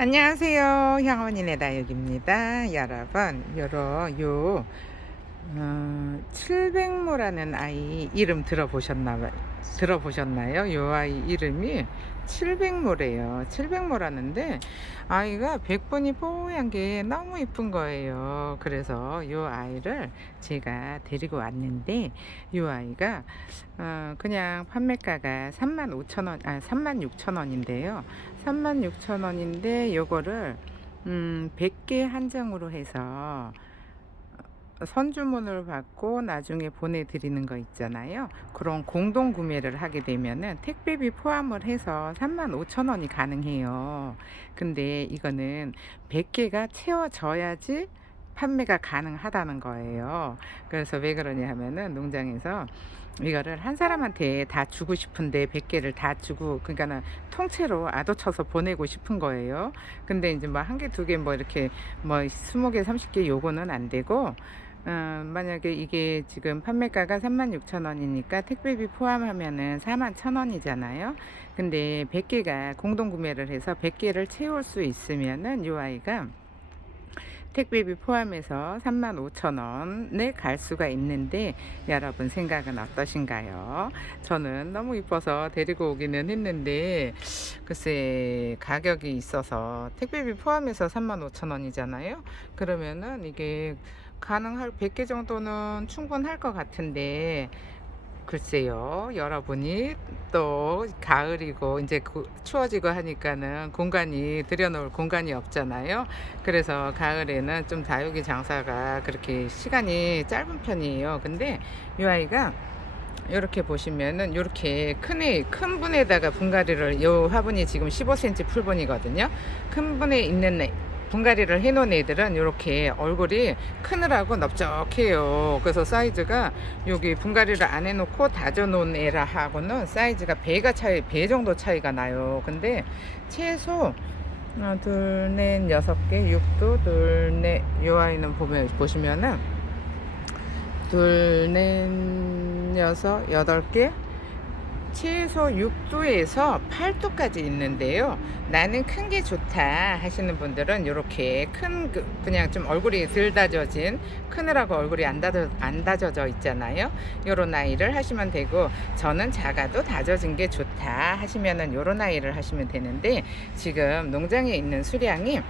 안녕하세요. 향원이네 다육입니다. 여러분, 칠백모라는 아이 이름 들어보셨나요? 요 아이 이름이 칠백모래요. 칠백모라는데 아이가 백분이 뽀얀 게 너무 이쁜 거예요. 그래서 요 아이를 제가 데리고 왔는데 요 아이가 그냥 판매가가 35,000원, 36,000원인데요. 36,000원인데 요거를 100개 한정으로 해서 선주문을 받고 나중에 보내드리는 거 있잖아요. 그런 공동 구매를 하게 되면은 택배비 포함을 해서 35,000원이 가능해요. 근데 이거는 100개가 채워져야지 판매가 가능하다는 거예요. 그래서 왜 그러냐 하면은 농장에서 이거를 한 사람한테 다 주고 싶은데 100개를 다 주고, 그러니까는 통째로 아도쳐서 보내고 싶은 거예요. 근데 이제 뭐 한 개, 두 개, 뭐 이렇게 뭐 20개, 30개 요거는 안 되고, 만약에 이게 지금 판매가가 36,000원이니까 택배비 포함하면은 41,000원이잖아요. 근데 100개가 공동 구매를 해서 100개를 채울 수 있으면은 요 아이가 택배비 포함해서 35,000원에 갈 수가 있는데, 여러분 생각은 어떠신가요? 저는 너무 이뻐서 데리고 오기는 했는데 글쎄 가격이 있어서 택배비 포함해서 35,000원이잖아요. 그러면은 이게 가능할 100개 정도는 충분할 것 같은데, 글쎄요, 여러분이 또 가을이고 이제 추워지고 하니까는 공간이 들여놓을 공간이 없잖아요. 그래서 가을에는 좀 다육이 장사가 그렇게 시간이 짧은 편이에요. 근데 이 아이가 이렇게 보시면은 이렇게 큰 분에다가 분갈이를, 요 화분이 지금 15cm 풀분이거든요. 큰 분에 있는 분갈이를 해놓은 애들은 이렇게 얼굴이 크느라고 넓적해요. 그래서 사이즈가 여기 분갈이를 안 해놓고 다져놓은 애라 하고는 사이즈가 배 정도 차이가 나요. 근데 최소 하나, 둘, 넷, 6개, 6도, 둘, 넷, 요 아이는 보시면은 둘, 넷, 여섯, 8개, 최소 6도에서 8도까지 있는데요. 나는 큰 게 좋다 하시는 분들은 이렇게 그냥 좀 얼굴이 덜 다져진, 크느라고 얼굴이 안 다져져 있잖아요. 요런 아이를 하시면 되고, 저는 작아도 다져진 게 좋다 하시면은 요런 아이를 하시면 되는데, 지금 농장에 있는 수량이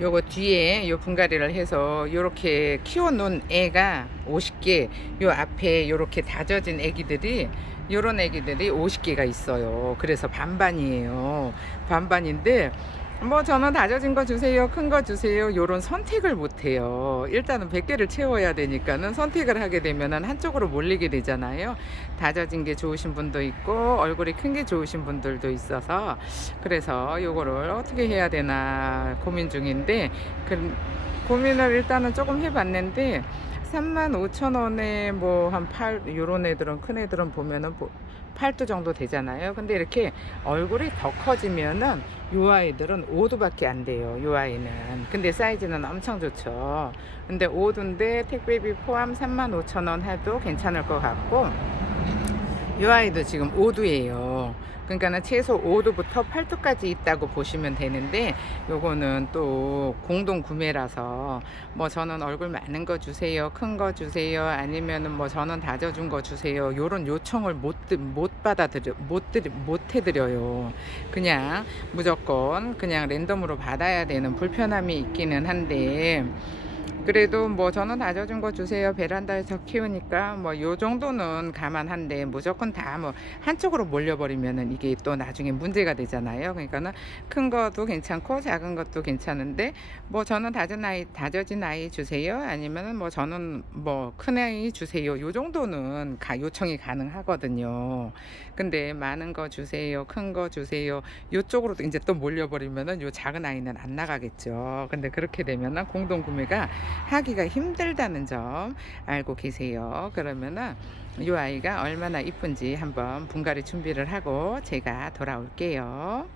요거 뒤에 요 분갈이를 해서 요렇게 키워 놓은 애가 50개, 요 앞에 요렇게 다져진 애기들이, 요런 애기들이 50개가 있어요. 그래서 반반이에요. 반반인데 뭐 저는 다져진 거 주세요, 큰 거 주세요, 요런 선택을 못 해요. 일단은 100개를 채워야 되니까는 선택을 하게 되면은 한쪽으로 몰리게 되잖아요. 다져진 게 좋으신 분도 있고 얼굴이 큰 게 좋으신 분들도 있어서, 그래서 요거를 어떻게 해야 되나 고민 중인데, 고민을 일단은 조금 해봤는데 35,000원에 뭐 한 8, 요런 애들은, 큰 애들은 보면은 8도 정도 되잖아요. 근데 이렇게 얼굴이 더 커지면은 요 아이들은 5도밖에 안 돼요. 요 아이는. 근데 사이즈는 엄청 좋죠. 근데 5도인데 택배비 포함 35,000원 해도 괜찮을 것 같고, 요 아이도 지금 5도예요. 그러니까는 최소 5도부터 8도까지 있다고 보시면 되는데, 요거는 또 공동 구매라서 뭐 저는 얼굴 많은 거 주세요, 큰 거 주세요, 아니면은 뭐 저는 다져준 거 주세요, 요런 요청을 못 해드려요. 그냥 무조건 그냥 랜덤으로 받아야 되는 불편함이 있기는 한데, 그래도 뭐 저는 다져준 거 주세요, 베란다에서 키우니까 뭐 요 정도는 감안한데, 무조건 다 뭐 한쪽으로 몰려버리면은 이게 또 나중에 문제가 되잖아요. 그러니까는 큰 것도 괜찮고 작은 것도 괜찮은데, 뭐 저는 다져진 아이 주세요, 아니면은 뭐 저는 뭐 큰 아이 주세요, 요 정도는 요청이 가능하거든요. 근데 많은 거 주세요, 큰 거 주세요, 요쪽으로 이제 또 몰려버리면은 요 작은 아이는 안 나가겠죠. 근데 그렇게 되면은 공동 구매가 하기가 힘들다는 점 알고 계세요. 그러면은 이 아이가 얼마나 이쁜지 한번 분갈이 준비를 하고 제가 돌아올게요.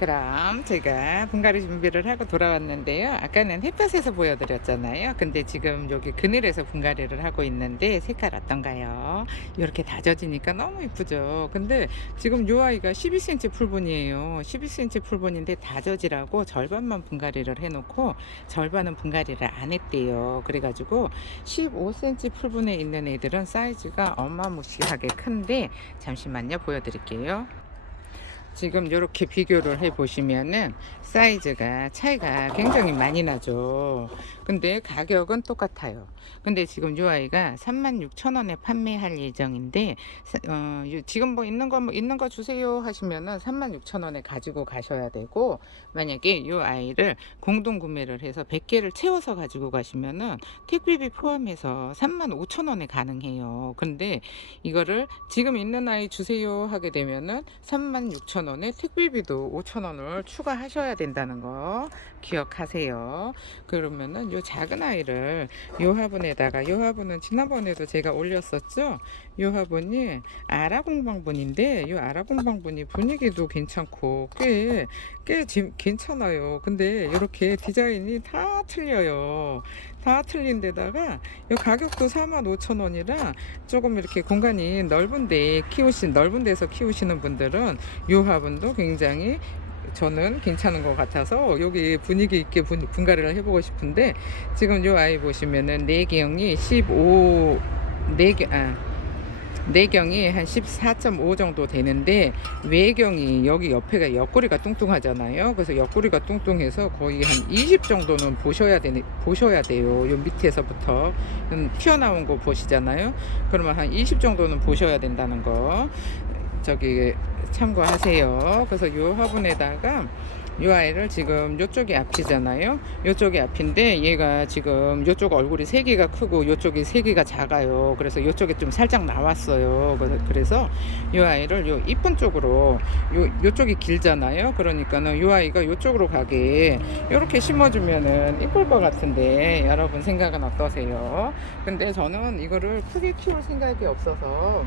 그럼 제가 분갈이 준비를 하고 돌아왔는데요. 아까는 햇볕에서 보여드렸잖아요. 근데 지금 여기 그늘에서 분갈이를 하고 있는데 색깔 어떤가요? 이렇게 다져지니까 너무 이쁘죠. 근데 지금 요 아이가 12cm 풀분이에요. 12cm 풀분인데 다져지라고 절반만 분갈이를 해놓고 절반은 분갈이를 안 했대요. 그래가지고 15cm 풀분에 있는 애들은 사이즈가 어마무시하게 큰데, 잠시만요, 보여드릴게요. 지금 이렇게 비교를 해 보시면은 사이즈가 차이가 굉장히 많이 나죠. 근데 가격은 똑같아요. 근데 지금 이 아이가 36,000원에 판매할 예정인데, 지금 뭐 있는 거 주세요 하시면은 36,000원에 가지고 가셔야 되고, 만약에 이 아이를 공동 구매를 해서 100개를 채워서 가지고 가시면은 택배비 포함해서 35,000원에 가능해요. 근데 이거를 지금 있는 아이 주세요 하게 되면은 36,000원에 택배비도 5,000원을 추가하셔야 된다는 거 기억하세요. 그러면은 요 작은 아이를 요 화분에다가, 요 화분은 지난번에도 제가 올렸었죠. 요 화분이 아라공방분인데, 요 아라공방분이 분위기도 괜찮고 꽤 괜찮아요. 근데 이렇게 디자인이 다 틀려요. 다 틀린 데다가 요 가격도 45,000원이라 조금 이렇게 공간이 넓은 데서 키우시는 분들은 요 화분도 굉장히 저는 괜찮은 것 같아서 여기 분위기 있게 분갈이를 해보고 싶은데, 지금 요 아이 보시면은 내경이 15 내경이 한 14.5 정도 되는데, 외경이 여기 옆에가 옆구리가 뚱뚱하잖아요. 그래서 옆구리가 뚱뚱해서 거의 한 20 정도는 보셔야 돼요. 요 밑에서부터 튀어나온 거 보시잖아요. 그러면 한 20 정도는 보셔야 된다는 거 저기 참고하세요. 그래서 요 화분에다가 요 아이를 지금 요쪽이 앞이잖아요. 요쪽이 앞인데 얘가 지금 요쪽 얼굴이 3개가 크고 요쪽이 3개가 작아요. 그래서 요쪽에 좀 살짝 나왔어요. 그래서 요 아이를 요 이쁜 쪽으로, 요쪽이 길잖아요. 그러니까는 요 아이가 요쪽으로 가게 이렇게 심어주면은 이쁠 것 같은데, 여러분 생각은 어떠세요? 근데 저는 이거를 크게 키울 생각이 없어서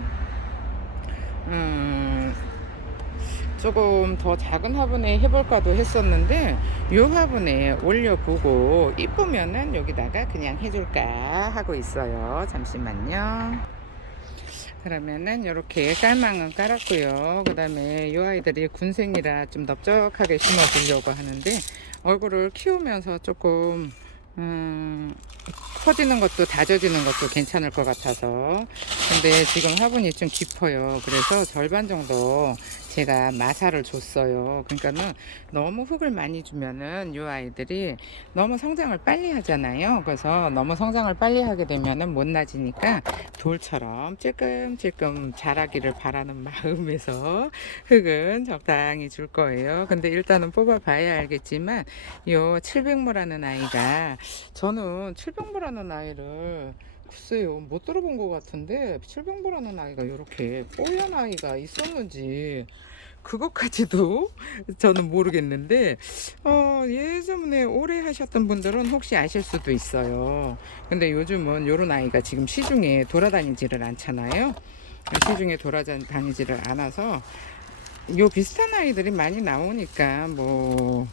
조금 더 작은 화분에 해볼까도 했었는데, 이 화분에 올려보고 이쁘면은 여기다가 그냥 해줄까 하고 있어요. 잠시만요. 그러면은 이렇게 깔망은 깔았고요. 그 다음에 이 아이들이 군생이라 좀 넓적하게 심어주려고 하는데, 얼굴을 키우면서 조금 커지는 것도 다져지는 것도 괜찮을 것 같아서. 근데 지금 화분이 좀 깊어요. 그래서 절반 정도 제가 마사를 줬어요. 그러니까는 너무 흙을 많이 주면은 이 아이들이 너무 성장을 빨리 하잖아요. 그래서 너무 성장을 빨리 하게 되면은 못 나지니까 돌처럼 찔끔찔끔 자라기를 바라는 마음에서 흙은 적당히 줄 거예요. 근데 일단은 뽑아 봐야 알겠지만, 요 700모라는 아이가, 저는 700모라는 아이를 글쎄요 못 들어본 것 같은데, 700모라는 아이가 이렇게 뽀얀 아이가 있었는지 그것까지도 저는 모르겠는데, 예전에 오래 하셨던 분들은 혹시 아실 수도 있어요. 근데 요즘은 요런 아이가 지금 시중에 돌아다니지를 않잖아요. 시중에 돌아다니지를 않아서 요 비슷한 아이들이 많이 나오니까 뭐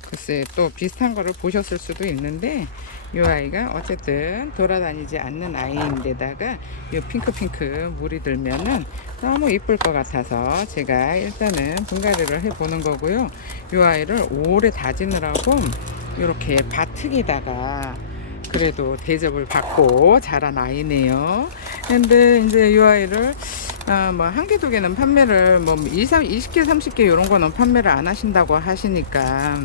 글쎄 또 비슷한 거를 보셨을 수도 있는데, 이 아이가 어쨌든 돌아다니지 않는 아이인데다가 이 핑크핑크 물이 들면은 너무 이쁠 것 같아서 제가 일단은 분갈이를 해보는 거고요. 이 아이를 오래 다지느라고 이렇게 밭흙에다가 그래도 대접을 받고 자란 아이네요. 근데 이제 이 아이를 뭐 한 개, 두 개는 판매를, 뭐 20개, 30개 이런 거는 판매를 안 하신다고 하시니까,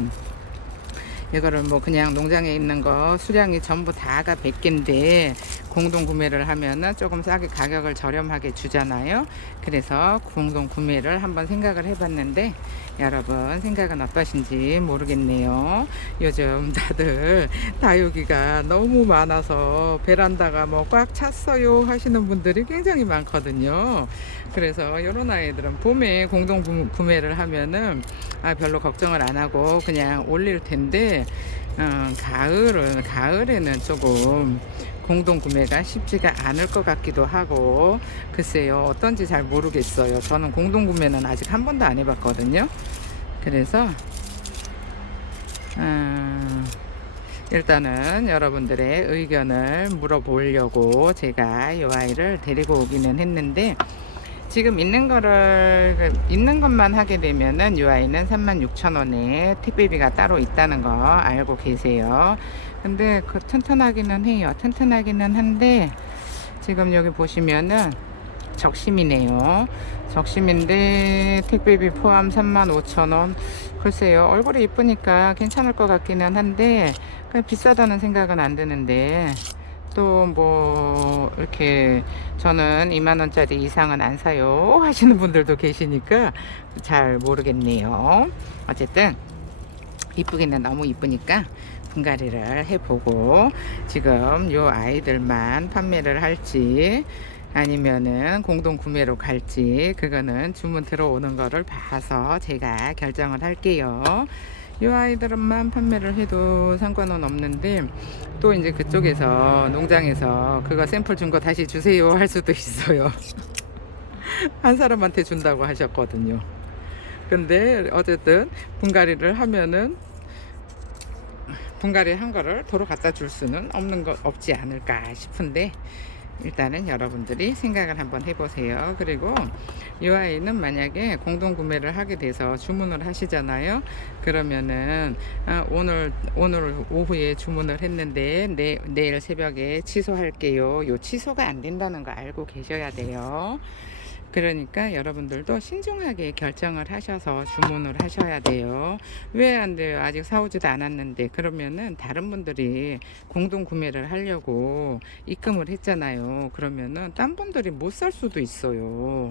이거를 뭐 그냥 농장에 있는 거 수량이 전부 다가 100개인데 공동 구매를 하면은 조금 싸게 가격을 저렴하게 주잖아요. 그래서 공동 구매를 한번 생각을 해봤는데, 여러분 생각은 어떠신지 모르겠네요. 요즘 다들 다육이가 너무 많아서 베란다가 뭐 꽉 찼어요 하시는 분들이 굉장히 많거든요. 그래서 이런 아이들은 봄에 공동 구매를 하면은 별로 걱정을 안 하고 그냥 올릴 텐데, 가을에는 조금 공동 구매가 쉽지가 않을 것 같기도 하고, 글쎄요 어떤지 잘 모르겠어요. 저는 공동 구매는 아직 한 번도 안 해봤거든요. 그래서 일단은 여러분들의 의견을 물어보려고 제가 이 아이를 데리고 오기는 했는데, 지금 있는 것만 하게 되면은 이 아이는 36,000원에 택배비가 따로 있다는 거 알고 계세요. 근데 튼튼하기는 해요. 튼튼하기는 한데, 지금 여기 보시면은 적심이네요. 적심인데 택배비 포함 35,000원. 글쎄요, 얼굴이 이쁘니까 괜찮을 것 같기는 한데 비싸다는 생각은 안 드는데, 또 뭐 이렇게 저는 2만원짜리 이상은 안 사요 하시는 분들도 계시니까 잘 모르겠네요. 어쨌든 이쁘기는 너무 이쁘니까 분갈이를 해보고, 지금 요 아이들만 판매를 할지 아니면은 공동 구매로 갈지, 그거는 주문 들어오는 거를 봐서 제가 결정을 할게요. 이 아이들만 판매를 해도 상관은 없는데, 또 이제 그쪽에서 농장에서 그거 샘플 준 거 다시 주세요 할 수도 있어요. 한 사람한테 준다고 하셨거든요. 근데 어쨌든 분갈이를 하면은 분갈이 한 거를 도로 갖다 줄 수는 없지 않을까 싶은데, 일단은 여러분들이 생각을 한번 해보세요. 그리고 이 아이는 만약에 공동 구매를 하게 돼서 주문을 하시잖아요. 그러면은 오늘 오후에 주문을 했는데 내일 새벽에 취소할게요. 요 취소가 안 된다는 거 알고 계셔야 돼요. 그러니까 여러분들도 신중하게 결정을 하셔서 주문을 하셔야 돼요. 왜 안 돼요? 아직 사오지도 않았는데. 그러면은 다른 분들이 공동 구매를 하려고 입금을 했잖아요. 그러면은 딴 분들이 못 살 수도 있어요.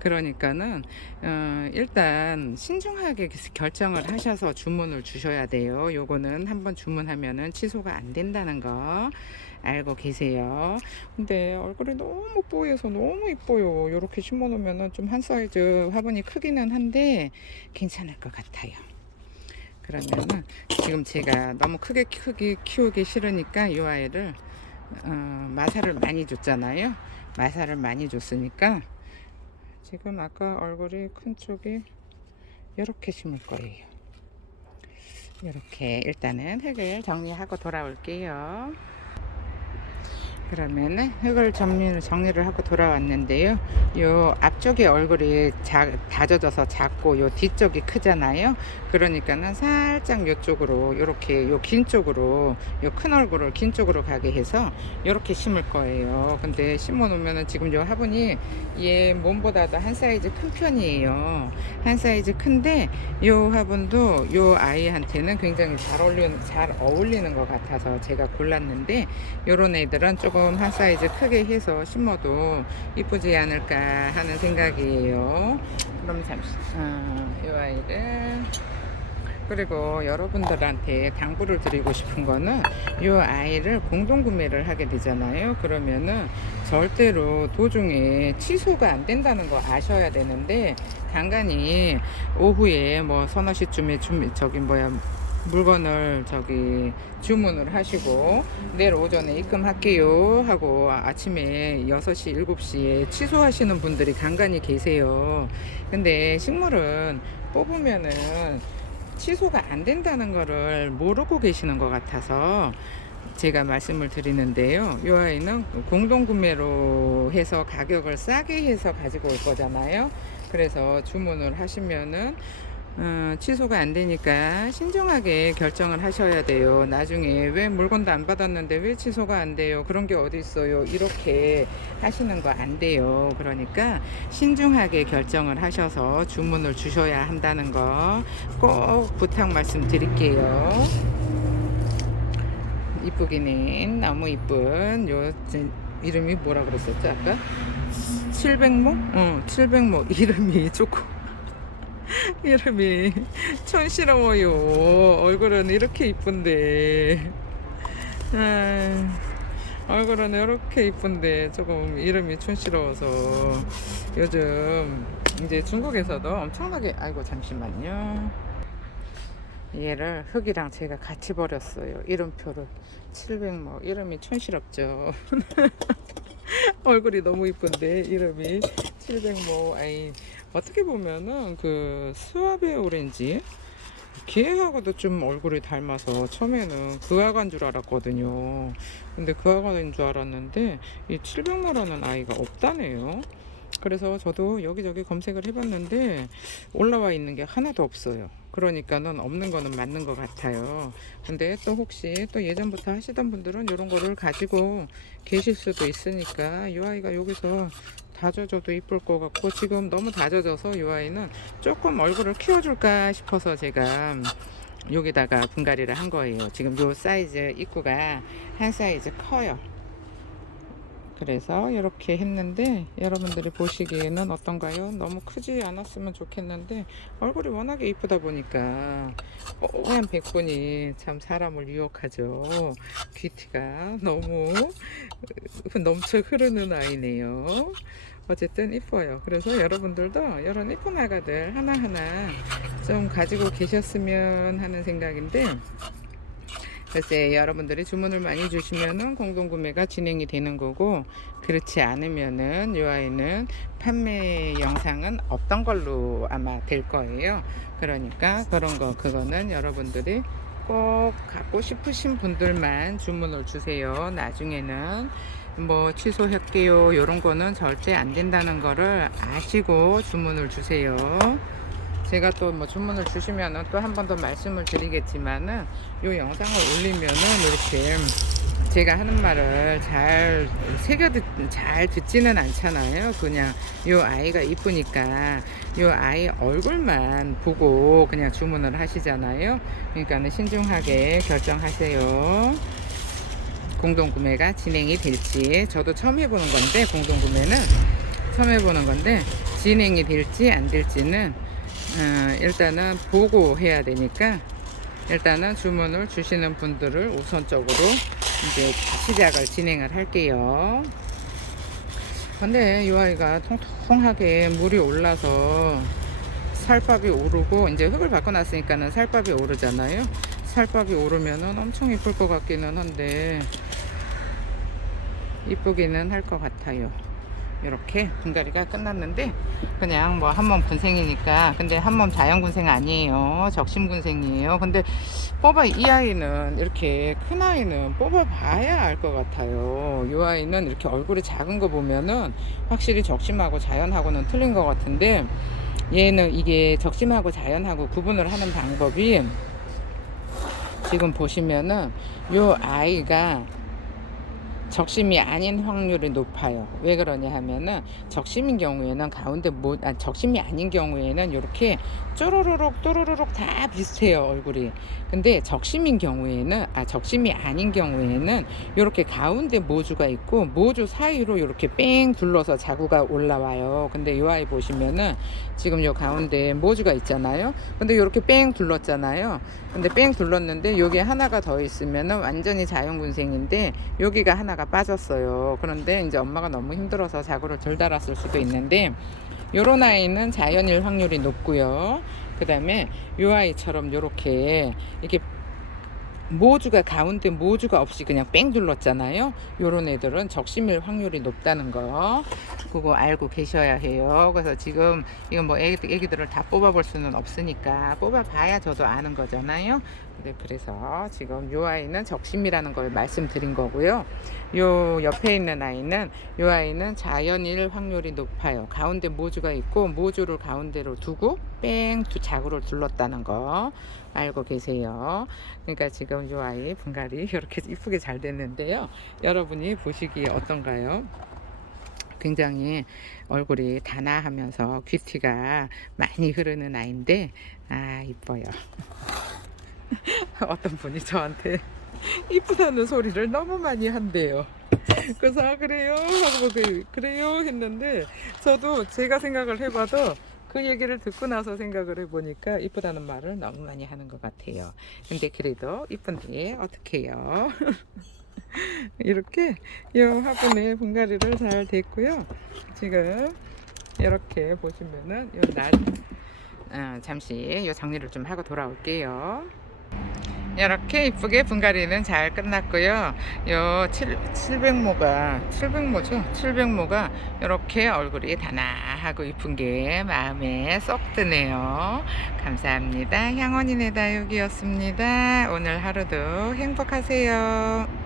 그러니까는 일단 신중하게 결정을 하셔서 주문을 주셔야 돼요. 요거는 한번 주문하면은 취소가 안 된다는 거 알고 계세요. 근데 얼굴이 너무 뽀얘서 너무 이뻐요. 이렇게 심어 놓으면은 좀 한 사이즈 화분이 크기는 한데 괜찮을 것 같아요. 그러면은 지금 제가 너무 크게 키우기 싫으니까 이 아이를 마사를 많이 줬잖아요. 마사를 많이 줬으니까 지금 아까 얼굴이 큰 쪽에 이렇게 심을 거예요. 이렇게 일단은 흙을 정리하고 돌아올게요. 그러면은 흙을 정리를 하고 돌아왔는데요. 요 앞쪽에 얼굴이 다져져서 작고 요 뒤쪽이 크잖아요. 그러니까는 살짝 요쪽으로, 요렇게 요 긴 쪽으로, 요 큰 얼굴을 긴 쪽으로 가게 해서 요렇게 심을 거예요. 근데 심어 놓으면은 지금 요 화분이 얘 몸보다도 한 사이즈 큰 편이에요. 한 사이즈 큰데 요 화분도 요 아이한테는 굉장히 잘 어울리는 것 같아서 제가 골랐는데, 요런 애들은 조금 한 사이즈 크게 해서 심어도 이쁘지 않을까 하는 생각이에요. 그럼 잠시 이 아이를, 그리고 여러분들한테 당부를 드리고 싶은 거는, 이 아이를 공동 구매를 하게 되잖아요. 그러면은 절대로 도중에 취소가 안 된다는 거 아셔야 되는데, 간간히 오후에 뭐 서너 시쯤에 물건을 주문을 하시고 내일 오전에 입금할게요 하고 아침에 6시 7시에 취소하시는 분들이 간간히 계세요. 근데 식물은 뽑으면은 취소가 안 된다는 거를 모르고 계시는 것 같아서 제가 말씀을 드리는데요. 이 아이는 공동 구매로 해서 가격을 싸게 해서 가지고 올 거잖아요. 그래서 주문을 하시면은 취소가 안 되니까 신중하게 결정을 하셔야 돼요. 나중에 왜 물건도 안 받았는데 왜 취소가 안 돼요? 그런 게 어디 있어요? 이렇게 하시는 거 안 돼요. 그러니까 신중하게 결정을 하셔서 주문을 주셔야 한다는 거 꼭 부탁 말씀드릴게요. 이쁘기는 너무 이쁜 이름이 뭐라 그랬었죠 아까? 700모? 700모 이름이 조금 이름이 촌스러워요. 얼굴은 이렇게 이쁜데, 얼굴은 이렇게 이쁜데 조금 이름이 촌스러워서 요즘 이제 중국에서도 엄청나게, 아이고 잠시만요, 얘를 흙이랑 제가 같이 버렸어요. 이름표를 700모. 이름이 촌스럽죠. 얼굴이 너무 이쁜데 이름이 700모. 아이, 어떻게 보면은 그 스와베 오렌지 걔하고도 좀 얼굴이 닮아서 처음에는 그 아가인 줄 알았거든요. 근데 그 아가인 줄 알았는데 이 700마라는 아이가 없다네요. 그래서 저도 여기저기 검색을 해봤는데 올라와 있는 게 하나도 없어요. 그러니까는 없는 거는 맞는 것 같아요. 근데 또 혹시 또 예전부터 하시던 분들은 이런 거를 가지고 계실 수도 있으니까 이 아이가 여기서 다져줘도 이쁠 것 같고, 지금 너무 다져져서 이 아이는 조금 얼굴을 키워줄까 싶어서 제가 여기다가 분갈이를 한 거예요. 지금 요 사이즈 입구가 한 사이즈 커요. 그래서 이렇게 했는데 여러분들이 보시기에는 어떤가요? 너무 크지 않았으면 좋겠는데 얼굴이 워낙에 이쁘다 보니까 뽀얀 백분이 참 사람을 유혹하죠. 귀티가 너무 넘쳐 흐르는 아이네요. 어쨌든 이뻐요. 그래서 여러분들도 이런 이쁜 아가들 하나하나 좀 가지고 계셨으면 하는 생각인데, 글쎄 여러분들이 주문을 많이 주시면은 공동구매가 진행이 되는 거고, 그렇지 않으면은 이 아이는 판매 영상은 없던 걸로 아마 될 거예요. 그러니까 그거는 여러분들이 꼭 갖고 싶으신 분들만 주문을 주세요. 나중에는 뭐 취소할게요 이런 거는 절대 안 된다는 거를 아시고 주문을 주세요. 제가 또 뭐 주문을 주시면은 또 한 번 더 말씀을 드리겠지만은 요 영상을 올리면은 이렇게 제가 하는 말을 잘 듣지는 않잖아요. 그냥 요 아이가 이쁘니까 요 아이 얼굴만 보고 그냥 주문을 하시잖아요. 그러니까는 신중하게 결정하세요. 공동구매가 진행이 될지, 저도 처음 해보는 건데 공동구매는 처음 해보는 건데 진행이 될지 안 될지는 일단은 보고 해야 되니까 일단은 주문을 주시는 분들을 우선적으로 이제 시작을 진행을 할게요. 근데 이 아이가 통통하게 물이 올라서 살밥이 오르고, 이제 흙을 바꿔 놨으니까는 살밥이 오르잖아요. 살밥이 오르면은 엄청 이쁠 것 같기는 한데 이쁘기는 할 것 같아요. 이렇게 분갈이가 끝났는데 그냥 뭐 한 몸 군생이니까, 근데 한 몸 자연 군생 아니에요. 적심 군생이에요. 근데 이 아이는 이렇게 큰 아이는 뽑아봐야 알 것 같아요. 이 아이는 이렇게 얼굴이 작은 거 보면은 확실히 적심하고 자연하고는 틀린 것 같은데, 얘는 이게 적심하고 자연하고 구분을 하는 방법이 지금 보시면은 요 아이가 적심이 아닌 확률이 높아요. 왜 그러냐 하면은 적심인 경우에는 적심이 아닌 경우에는 이렇게 쪼르르륵 다 비슷해요, 얼굴이. 근데 적심인 경우에는 적심이 아닌 경우에는 이렇게 가운데 모주가 있고 모주 사이로 이렇게 뺑 둘러서 자구가 올라와요. 근데 이 아이 보시면은 지금 요 가운데 모주가 있잖아요. 근데 이렇게 뺑 둘렀잖아요. 근데 뺑 둘렀는데 여기 하나가 더 있으면은 완전히 자연군생인데 여기가 하나가 빠졌어요. 그런데 이제 엄마가 너무 힘들어서 자구를 덜 달았을 수도 있는데, 요런 아이는 자연일 확률이 높고요. 그 다음에 요 아이처럼 요렇게 이렇게 모주가 가운데 모주가 없이 그냥 뺑 둘렀잖아요. 요런 애들은 적심일 확률이 높다는 거 그거 알고 계셔야 해요. 그래서 지금 이건 뭐 애기들을 다 뽑아볼 수는 없으니까 뽑아봐야 저도 아는 거잖아요. 그래서 지금 요 아이는 적심이라는 걸 말씀드린 거고요. 요 옆에 있는 아이는 요 아이는 자연일 확률이 높아요. 가운데 모주가 있고 모주를 가운데로 두고 뺑 자구를 둘렀다는 거 알고 계세요. 그러니까 지금 요 아이 분갈이 이렇게 이쁘게 잘 됐는데요. 여러분이 보시기에 어떤가요? 굉장히 얼굴이 단아하면서 귀티가 많이 흐르는 아이인데 이뻐요. 어떤 분이 저한테 이쁘다는 소리를 너무 많이 한대요. 그래서 그래요 하고 그래요 했는데, 저도 제가 생각을 해봐도 그 얘기를 듣고 나서 생각을 해보니까 이쁘다는 말을 너무 많이 하는 것 같아요. 근데 그래도 이쁜데 어떡해요. 이렇게 이 화분에 분갈이를 잘 됐고요. 지금 이렇게 보시면은 잠시 이 정리를 좀 하고 돌아올게요. 이렇게 이쁘게 분갈이는 잘 끝났고요. 요 700모죠? 700모가 이렇게 얼굴이 다나하고 이쁜 게 마음에 쏙 드네요. 감사합니다. 향원이네 다육이었습니다. 오늘 하루도 행복하세요.